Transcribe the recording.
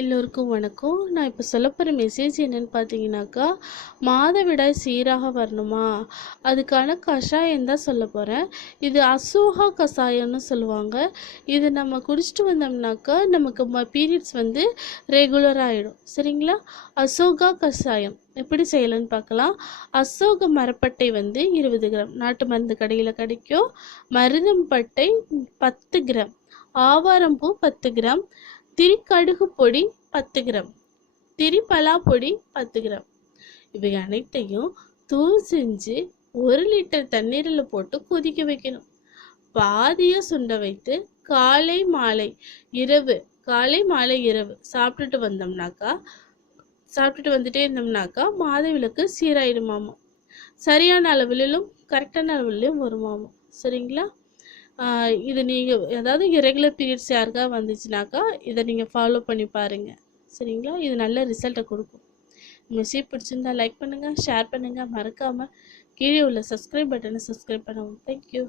எல்லோருக்கும் வணக்கம். நான் இப்போ சொல்ல போகிற மெசேஜ் என்னன்னு பார்த்தீங்கன்னாக்கா மாதவிடாய் சீராக வரணுமா? அதுக்கான கஷாயம் தான் சொல்ல போகிறேன் இது அசோகா கஷாயம்னு சொல்லுவாங்க. இது நம்ம குடிச்சிட்டு வந்தோம்னாக்கா நமக்கு பீரியட்ஸ் வந்து ரெகுலராக ஆகிடும் சரிங்களா? அசோகா கஷாயம். எப்படி செய்யலான்னு பார்க்கலாம் அசோக மரப்பட்டை வந்து இருபது கிராம். நாட்டு மருந்து கடையில் கிடைக்கும். மருதம்பட்டை பத்து கிராம். ஆவாரம்பூ பத்து கிராம். திரி கடுகு பொடி பத்து கிராம். திரி பலா பொடி பத்து கிராம். இவை அனைத்தையும் தூள் செஞ்சு ஒரு லிட்டர் தண்ணீரில் போட்டு கொதிக்க வைக்கணும். பாதியை சுண்ட வைத்து காலை மாலை இரவு காலை மாலை இரவு சாப்பிட்டுட்டு வந்தோம்னாக்கா சாப்பிட்டுட்டு வந்துட்டே இருந்தோம்னாக்கா மாதவிளக்கு சீராயிடுமாமா. சரியான அளவிலும் கரெக்டான அளவிலும் வருமாமா. சரிங்களா? இது நீங்கள் அதாவது இரெகுலர் பீரியட்ஸ் யாருக்கா வந்துச்சுனாக்கா இதை நீங்கள் ஃபாலோ பண்ணி பாருங்கள் சரிங்களா? இது நல்ல ரிசல்ட்டை கொடுக்கும். மெசேஜ் பிடிச்சிருந்தா லைக் பண்ணுங்கள் ஷேர் பண்ணுங்கள் மறக்காமல் கீழே உள்ள சப்ஸ்கிரைப் பட்டனை சப்ஸ்கிரைப் பண்ணுவோம். தேங்க்யூ